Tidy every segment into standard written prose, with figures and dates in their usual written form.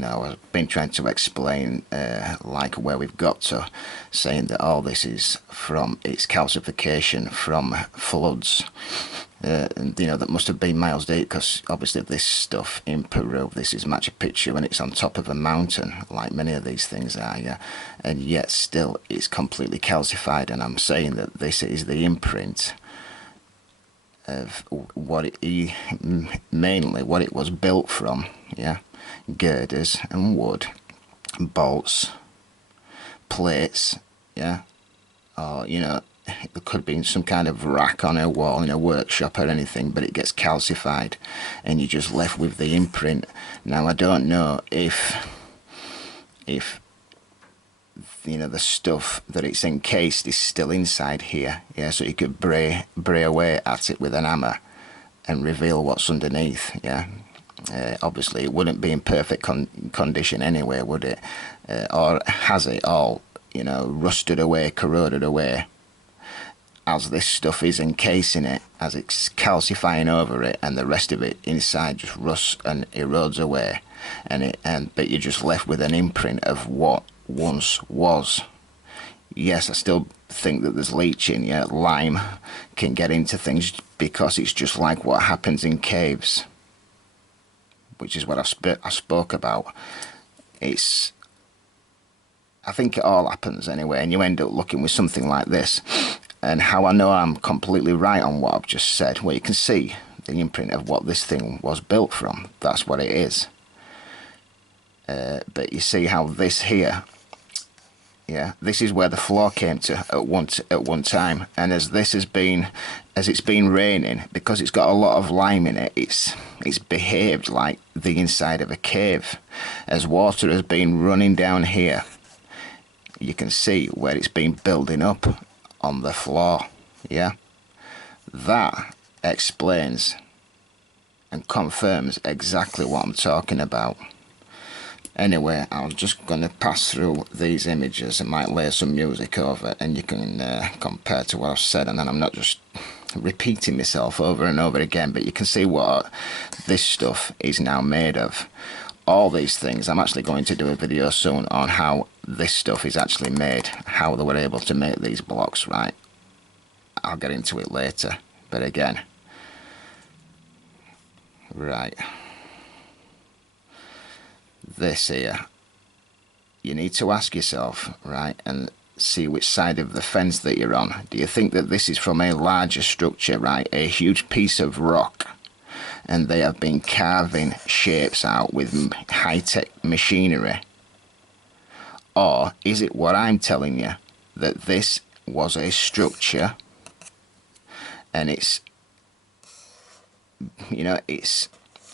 Now, I've been trying to explain like where we've got to, saying that all this is from its calcification from floods, and that must have been miles deep, because obviously this stuff in Peru, this is Machu Picchu, and it's on top of a mountain, like many of these things are, yeah, and yet still it's completely calcified. And I'm saying that this is the imprint of what mainly what it was built from, yeah. Girders and wood, bolts, plates, yeah, or there could be some kind of rack on a wall in a workshop or anything, but it gets calcified and you're just left with the imprint. Now, I don't know if the stuff that it's encased is still inside here, yeah, so you could bray away at it with an hammer and reveal what's underneath, yeah. Obviously it wouldn't be in perfect condition anyway, would it? Or has it all rusted away, corroded away, as this stuff is encasing it, as it's calcifying over it, and the rest of it inside just rusts and erodes away, but you're just left with an imprint of what once was. Yes, I still think that there's leaching, yeah. Lime can get into things because it's just like what happens in caves, which is what I spoke about. I think it all happens anyway, and you end up looking with something like this. And how I know I'm completely right on what I've just said, well, you can see the imprint of what this thing was built from. That's what it is. But you see how this here, yeah, this is where the floor came to at one time, and as it's been raining, because it's got a lot of lime in it, it's behaved like the inside of a cave. As water has been running down here, you can see where it's been building up on the floor, yeah. That explains and confirms exactly what I'm talking about. Anyway, I'm just going to pass through these images. I might lay some music over and you can compare to what I've said, and then I'm not just repeating myself over and over again, but you can see what this stuff is now made of. All these things, I'm actually going to do a video soon on how this stuff is actually made, how they were able to make these blocks, right? I'll get into it later, but again, right, this here, you need to ask yourself, right, and see which side of the fence that you're on. Do you think that this is from a larger structure, right, a huge piece of rock, and they have been carving shapes out with high-tech machinery? Or is it what I'm telling you, that this was a structure and it's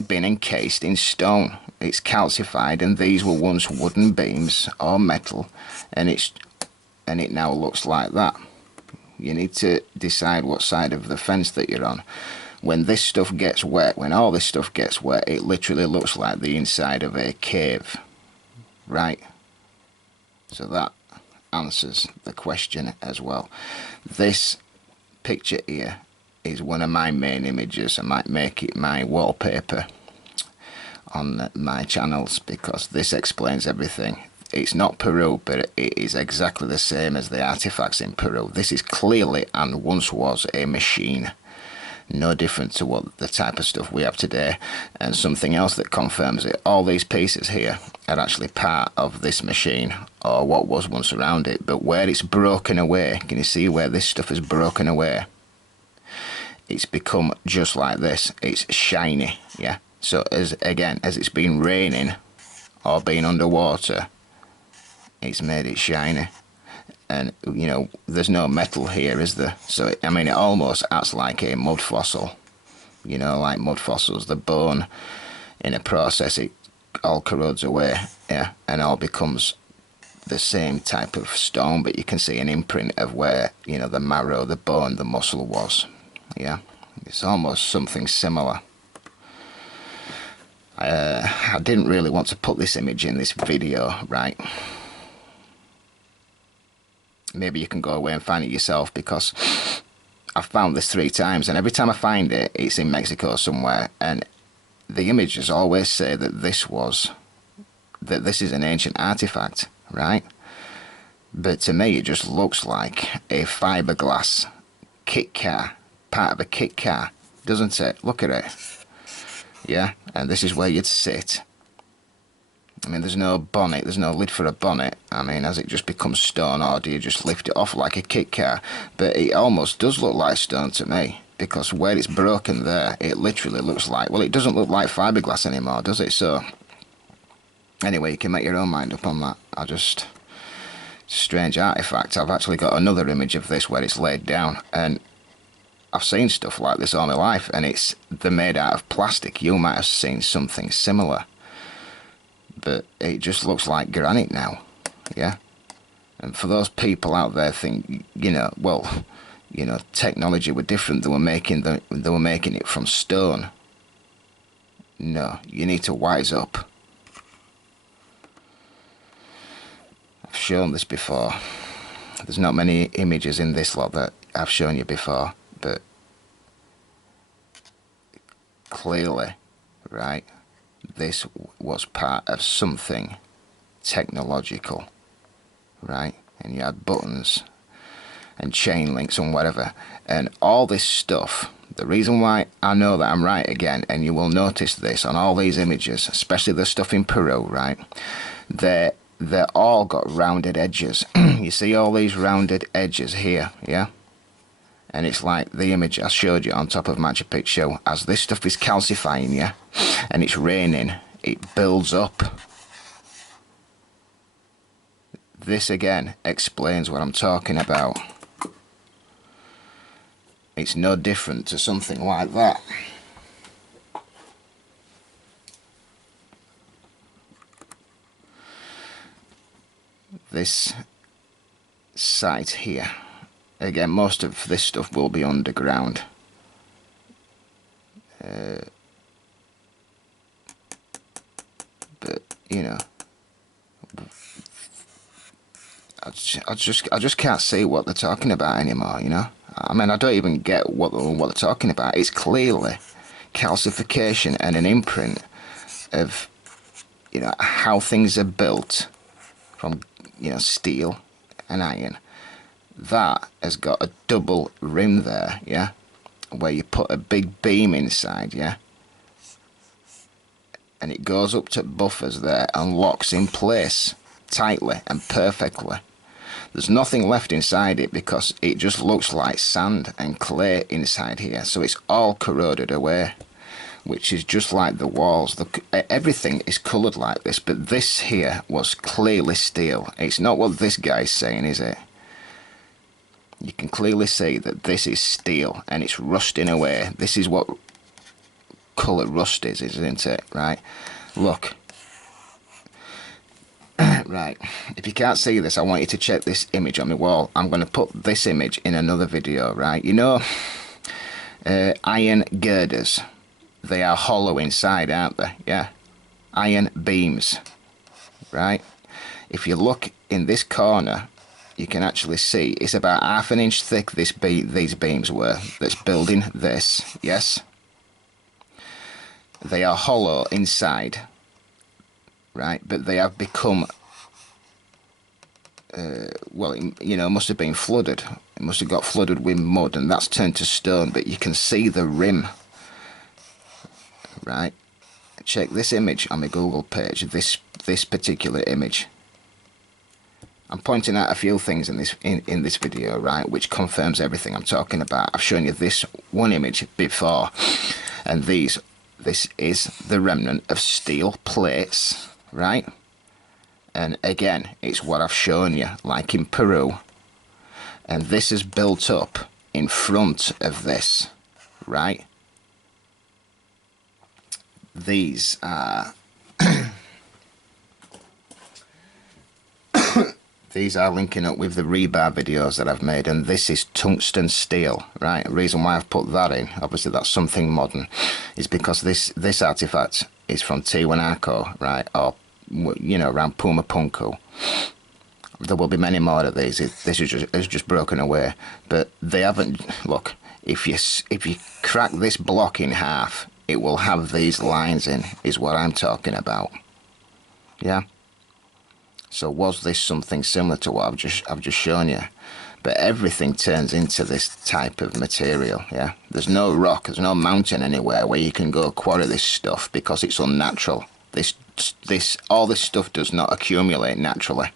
been encased in stone, it's calcified, and these were once wooden beams or metal, and it now looks like that? You need to decide what side of the fence that you're on. When this stuff gets wet, when all this stuff gets wet, it literally looks like the inside of a cave, right? So that answers the question as well. This picture here is one of my main images. I might make it my wallpaper on my channels, because this explains everything. It's not Peru, but it is exactly the same as the artifacts in Peru. This is clearly and once was a machine, no different to what the type of stuff we have today. And something else that confirms it, all these pieces here are actually part of this machine, or what was once around it. But where it's broken away, can you see where this stuff is broken away? It's become just like this. It's shiny, yeah. So as it's been raining or been underwater, it's made it shiny. And there's no metal here, is there? So it almost acts like a mud fossil, like mud fossils. The bone, in a process, it all corrodes away, yeah, and all becomes the same type of stone, but you can see an imprint of where the marrow, the bone, the muscle was, yeah. It's almost something similar. I didn't really want to put this image in this video, right? Maybe you can go away and find it yourself, because I've found this 3 times, and every time I find it, it's in Mexico somewhere, and the images always say that this was that this is an ancient artifact, right? But to me, it just looks like a fiberglass kit car, part of a kit car, doesn't it? Look at it. Yeah, and this is where you'd sit. I mean, there's no bonnet, there's no lid for a bonnet. I mean, has it just become stone, or do you just lift it off like a kit car? But it almost does look like stone to me, because where it's broken there, it literally looks like, well, it doesn't look like fiberglass anymore, does it? So, anyway, you can make your own mind up on that. It's a strange artifact. I've actually got another image of this where it's laid down, and I've seen stuff like this all my life, and they're made out of plastic. You might have seen something similar, but it just looks like granite now, yeah? And for those people out there think, technology were different, they were making it from stone. No, you need to wise up. I've shown this before. There's not many images in this lot that I've shown you before, but clearly, right, this was part of something technological, right? And you had buttons and chain links and whatever, and all this stuff. The reason why I know that I'm right again, and you will notice this on all these images, especially the stuff in Peru, right, they're all got rounded edges. You see all these rounded edges here, yeah? And it's like the image I showed you on top of Machu Picchu. As this stuff is calcifying, yeah, and it's raining, it builds up. This again explains what I'm talking about. It's no different to something like that. This site here, again, most of this stuff will be underground. But you know, I just can't see what they're talking about anymore. You know, I mean, I don't even get what they're talking about. It's clearly calcification and an imprint of, you know, how things are built from, you know, steel and iron. That has got a double rim there, yeah, where you put a big beam inside, yeah, and it goes up to buffers there and locks in place tightly and perfectly. There's nothing left inside it because it just looks like sand and clay inside here, so it's all corroded away, which is just like the walls. Everything is coloured like this, but this here was clearly steel. It's not what this guy's saying, is it? You can clearly see that this is steel and it's rusting away. This is what colour rust is, isn't it? Right? Look. Right. If you can't see this, I want you to check this image on the wall. I'm going to put this image in another video, right? You know, iron girders. They are hollow inside, aren't they? Yeah. Iron beams. Right? If you look in this corner, you can actually see it's about 1/2 inch thick, these beams were, that's building this, yes? They are hollow inside, right? But they have become, well, you know, must have been flooded. It must have got flooded with mud, and that's turned to stone, but you can see the rim, right? Check this image on my Google page, this particular image. I'm pointing out a few things in this video, right, which confirms everything I'm talking about. I've shown you this one image before, and this is the remnant of steel plates, right? And again, it's what I've shown you, like in Peru. And this is built up in front of this, right? These are these are linking up with the rebar videos that I've made, and this is tungsten steel, right? The reason why I've put that in, obviously that's something modern, is because this artifact is from Tiwanaku, right? Or, you know, around Pumapunku. There will be many more of these. This is just broken away, but they haven't. Look, if you crack this block in half, it will have these lines in. Is what I'm talking about. Yeah. So was this something similar to what I've just shown you? But everything turns into this type of material. Yeah. There's no rock. There's no mountain anywhere where you can go quarry this stuff because it's unnatural. All this stuff does not accumulate naturally.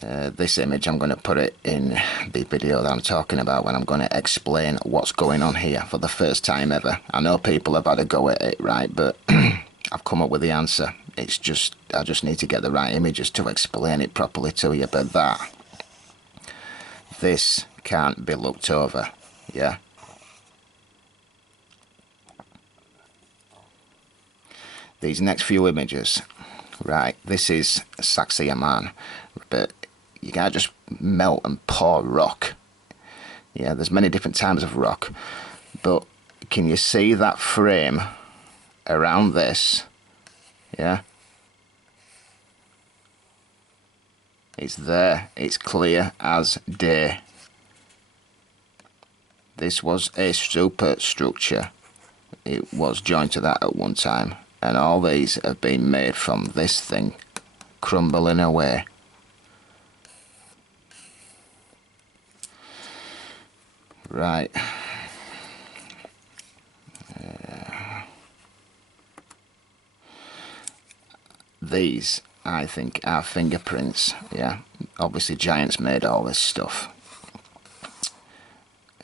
This image, I'm going to put it in the video that I'm talking about when I'm going to explain what's going on here for the first time ever. I know people have had a go at it, right, but I've come up with the answer. It's just, I just need to get the right images to explain it properly to you. But this can't be looked over, yeah. These next few images, right, this is Sacsayhuaman, but you can't just melt and pour rock. Yeah, there's many different types of rock, but can you see that frame around this? Yeah, it's there, it's clear as day. This was a superstructure. It was joined to that at one time, and all these have been made from this thing crumbling away. Right. These, I think, are fingerprints. Yeah, obviously giants made all this stuff,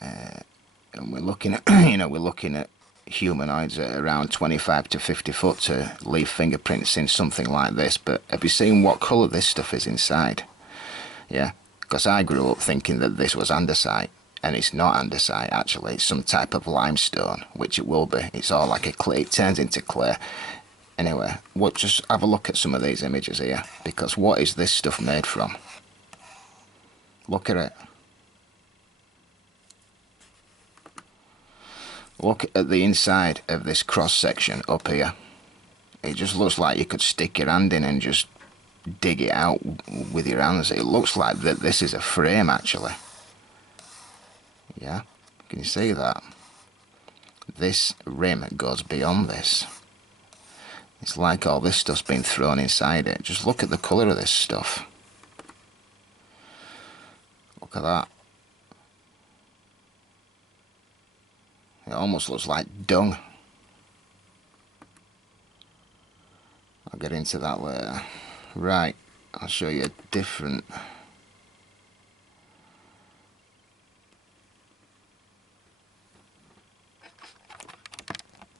and we're looking at, we're looking at humanoids at around 25 to 50 foot to leave fingerprints in something like this. But have you seen what colour this stuff is inside? Yeah, because I grew up thinking that this was andesite, and it's not andesite actually. It's some type of limestone, which it will be. It's all like a clay. It turns into clay. Anyway, we'll just have a look at some of these images here, because what is this stuff made from? Look at it. Look at the inside of this cross section up here. It just looks like you could stick your hand in and just dig it out with your hands. It looks like that this is a frame actually. Yeah, can you see that? This rim goes beyond this. It's like all this stuff's been thrown inside it. Just look at the colour of this stuff. Look at that. It almost looks like dung. I'll get into that later. Right, I'll show you a different